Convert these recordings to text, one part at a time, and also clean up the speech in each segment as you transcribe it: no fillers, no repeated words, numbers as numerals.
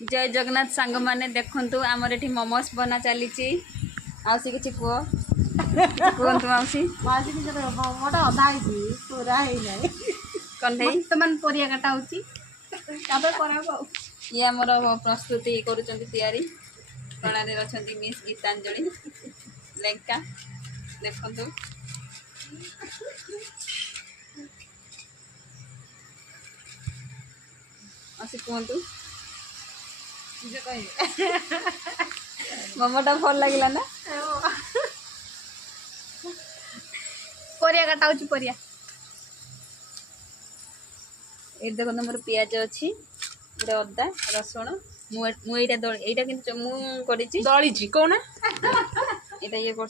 जय जगन्नाथ सांग मैंने देखु आमर ये मोमोस बना चली आउसी किसी कह कहतु मौसी मोटा अधा पूरा कन्हई बर्तमान परिया काटा होची ये आमर प्रस्तुति करुँच प्रणाली अच्छा मिस गीतांजलि लेंका देखु आसी कहतु मोमोटा भल लगे ना परिया काटा होची परिया ये देखो मोर पियाज अच्छी अदा रसुण मुझे दळीची कोना ये ये कर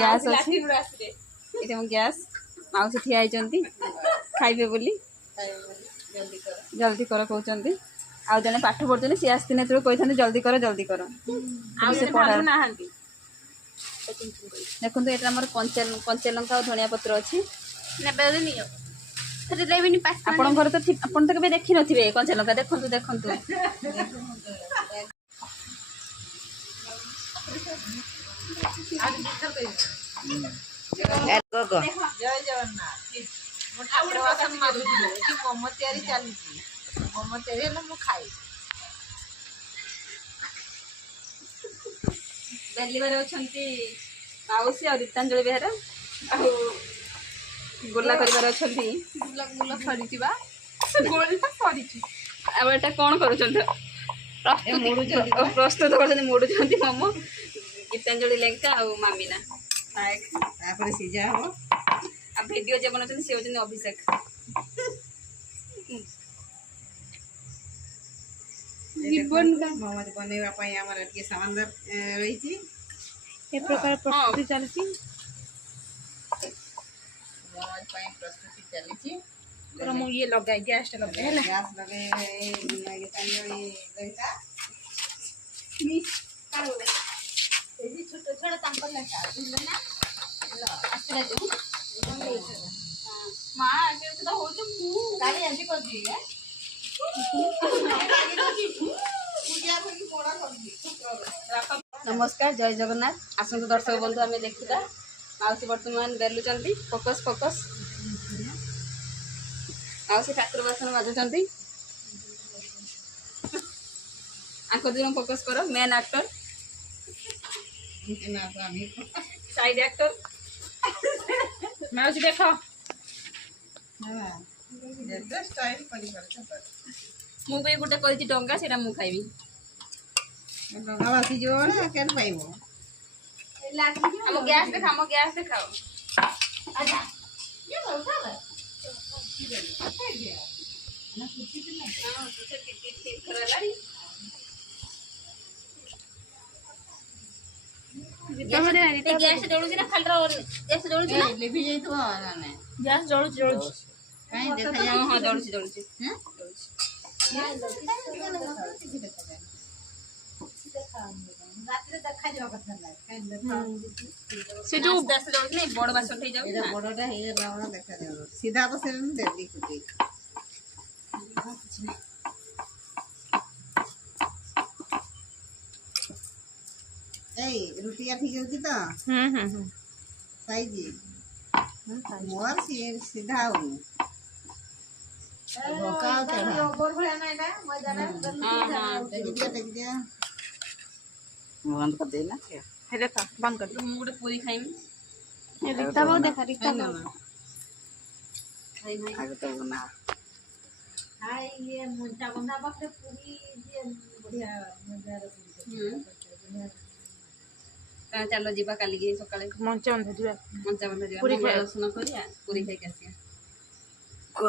गैस अच्छी ये गैस माउसी ठिया होती खाइबे बोली जल्दी कर कहते आउ जने पाठ पढ़ते सी आसने कहते जल्दी कर से पढ़ा देखो ये कंचा लंका और धनिया पत्र अच्छी आपण घर तो आपण तो कभी देखी नथिबे कंचा लंका देखंतु देखंतु जय जगन्नाथ मो ठाकुर बासन मागुथिले कि मोमो तयारी चलीची मोमो तयारी हेले मु खाई दिल्ली बारे अछंती माउसी और गीतांजलि बेहरा आ गोला करिवार अछंती गुला सरीची बा गोला सरीची अब एटा कोन करूछंत प्रस्तुत करछंती मोडुछंती मोमो गीतांजलि लेंका और मामीना तापर सिजा हो आ वीडियो जे बनछंती से होछन अभिषेक रिबन का मोमो बनेवा पई हमर के सामान रही छी ए प्रकार प्रस्तुति चलची मोमो पई प्रस्तुति चली छी तर मु ये लगाई गैस टा लगाई हैला गैस लगे ये तानी लइका मिस कारो एजी छोट छोट तंपर लइका बुझले ना आस्ते जो मां आगे तो हो तो मु काली आंटी कर दी है काली तो की पूजा भई कोड़ा कर दी नमस्कार जय जगन्नाथ आसंतु दर्शक बंधु आम देखा माउसी बर्तमान बेलुंट फोकस फोकस माउसी ठाकुर बासन बाजुंट आंख दिन फोकस कर मेन एक्टर ना स्वामी साइड एक्टर माउसी देखो हां ये स्टाइल परी कर मुझे गोटे कही डंगा से खाइबी लगा बासी जो ना केन पाइबो हम गैस देखाओ आजा ये बोलता है ना कुछ भी नहीं हां कुछ ठीक करला गैस जळुची ना खाली गैस जळुची ना लेबी जाई तो ना ने गैस जळुची काई देखा जा हां जळुची हैं रात्रि देखा जा कथा ना काई देखा से जो दस जळुची नहीं बड़ बासन થઈ जाउ एरा बड़टा हे रावण देखा जा सीधा तो से दे दी कुटी ए रुटिया ठीक होची तो साइज मोर सीधा हो भोका चढ़ा ओवर भला ना एटा मजा ना हां टेक दिया बंद कर देना हे देखा बंद कर मु गोटे पूरी खाइमी ये रिक्ता बाबू देखा रिक्ता ना बाबू खाइ भाई आगे तो बना हाय ये मुंटा बंधा बकरे पूरी ये बढ़िया मजा रे चलो जीवा काली की सकाळे मंच बंध दिबा मंचा बंध जीवा पूरी पूरी खाइ- दर्शन करिया पूरी खाइ आसिया को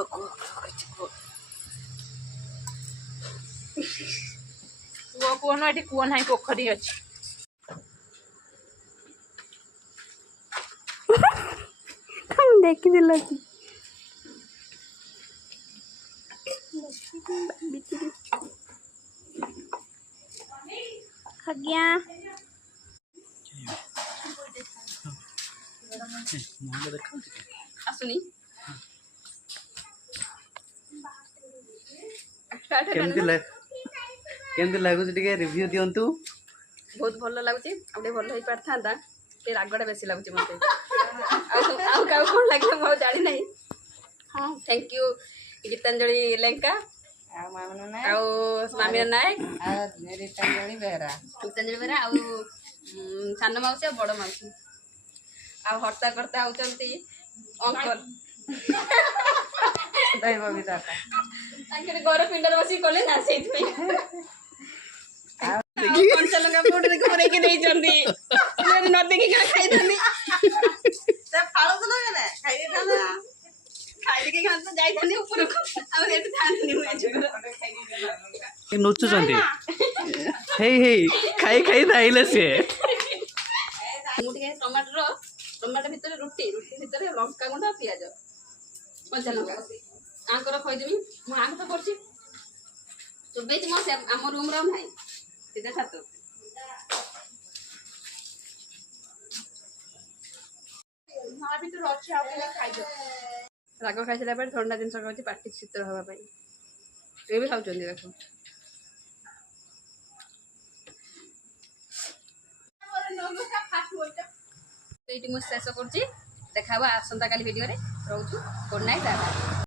वो कोन एटी कोन हाई पोखरी अछि हम देखि दिल कि खगिया आसुनी केमती କେମିତି ଲାଗୁଛି ଟିକେ ରିଭ୍ୟୁ ଦିଅନ୍ତୁ। ବହୁତ ଭଲ ଲାଗୁଛି। ଆଉ ଟିକେ ଭଲ ହେଇପାରିଥାନ୍ତା। ଟିକେ ରାଗଟା ବେଶୀ ଲାଗୁଛି ମୋତେ। ଆଉ କାହାକୁ କ'ଣ ଲାଗିବ ମୁଁ ଆଉ ଜାଣିନାହିଁ। ହଁ ଥ୍ୟାଙ୍କ ୟୁ ଗୀତାଞ୍ଜଳି ଲେଙ୍କା ଆଉ ମାମନ ନାୟକ ଆଉ ମାମିନା ନାୟକ ଆଉ ରୀତାଞ୍ଜଳି ବେହେରା। ଗୀତାଞ୍ଜଳି ବେହେରା ଆଉ ସାନ ମାଉସୀ ଆଉ ବଡ଼ ମାଉସୀ। ଆଉ ହର୍ତ୍ତା କର୍ତ୍ତା ହେଉଛନ୍ତି ଅଙ୍କଲ। ଦୈବ ବିଧାତା। ତାଙ୍କର ଘର ପିଣ୍ଡରେ ବସିକି କଲେ ନା ସେଇଥିପାଇଁ। କଞ୍ଚା ଲଙ୍କା ପୋଟରେ ଘୋରେଇକି ଦେଇଛନ୍ତି। ନ ଦେଖିକି ଖାଇଥାନ୍ତି। ଖାଇଦେଇକି ଖାଆନ୍ତୁ ଯାଇଥାନ୍ତି ଉପରକୁ। ଆଉ ଏଠି ଥାଆନ୍ତିନି ନୁଚୁଛନ୍ତି ହେଇ ହେଇ ଖାଇ ଖାଇ ଧାଇଲେ ସିଏ। ମୁଁ ଟିକେ ଟମାଟୋ ଭିତରେ ରୁଟି ଭିତରେ ଲଙ୍କା ଗୁଣ୍ଡ ଆଉ ପିଆଜ କଞ୍ଚା ଲଙ୍କା ଆଙ୍କର ଖୋଇଦେବି। ମୁଁ ଆଙ୍କ ତ କରୁଛି ଚୋବେଇଛି ମୋ ଆମ ରୁମ୍ର ଆଉ ନାହିଁ ସିଧା ଛାତ। ଭିତରେ ଅଛି ଆଉ କେବେ ଖାଇଦିଅ। ରାଗ ଖାଇସାରିଲା ପରେ ଥଣ୍ଡା ଜିନିଷ ଖାଉଛି ପାଟି ଶୀତଳ ହେବା ପାଇଁ। ଏ ବି ଖାଉଛନ୍ତି ଦେଖ। ଏଇଠି ମୁଁ ଶେଷ କରୁଛି। ଦେଖା ହବ ଆସନ୍ତାକାଲି ଭିଡ଼ିଓରେ। ରହୁଛୁ ଗୁଡ୍ ନାଇଟ୍।